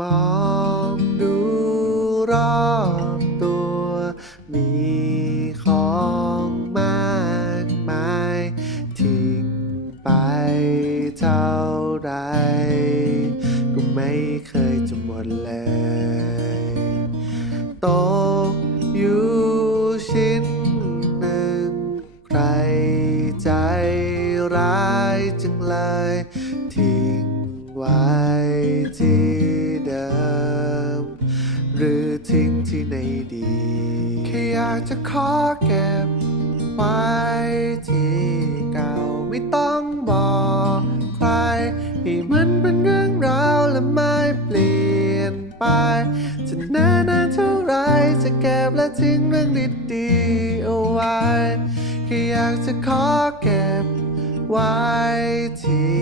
มองดูรอบตัว มีของมากมายทิ้งไปเท่าไรก็ไม่เคยจะหมดเลยตกอยู่ชิ้นหนึ่ง ใครใจร้ายจังเลย ทิ้งไว้ที่ ไหนดีแค่อยากจะขอเก็บไว้ที่เก่าไม่ต้องบอกใครให้มันเป็นเรื่องราวและไม่เปลี่ยนไป จะนานนานเท่าไรจะเก็บและทิ้งเรื่องดีๆเอาไว้แค่อยากจะขอเก็บไว้ที่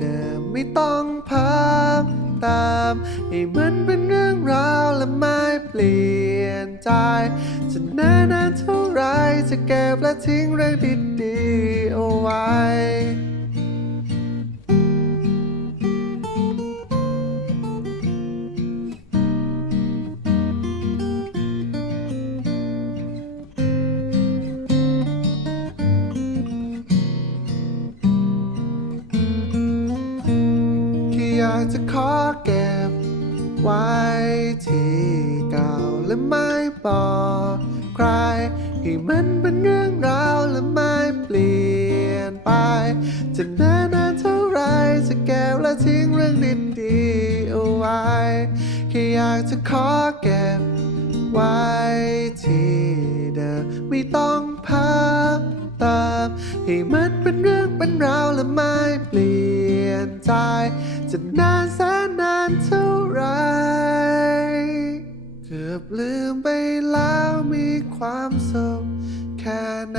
เดิมไม่ต้องเพิ่มติมให้มันเป็นเรื่องราวและไม่เปลี่ยน ใจ จะนานนานเท่าไรจะเก็บและทิ้งเรื่องดีๆเอาไว้แค่อยากจะขอเก็บไว้ที่ ละไม่บอกใครให้มันเป็นเรื่องราวและไม่เปลี่ยนไป จะนานนานเท่าไรจะเก็บและทิ้งเรื่องดีๆเอาไว้แค่อยากจะขอเก็บไว้ที่เดิมไม่ต้องพิ่มเติมให้มันเป็นเรื่องเป็นราวและไม่เปลี่ยนใจ จะนานแสนนานเท่า ลืมไปแล้วมีความสุขแค่ไหน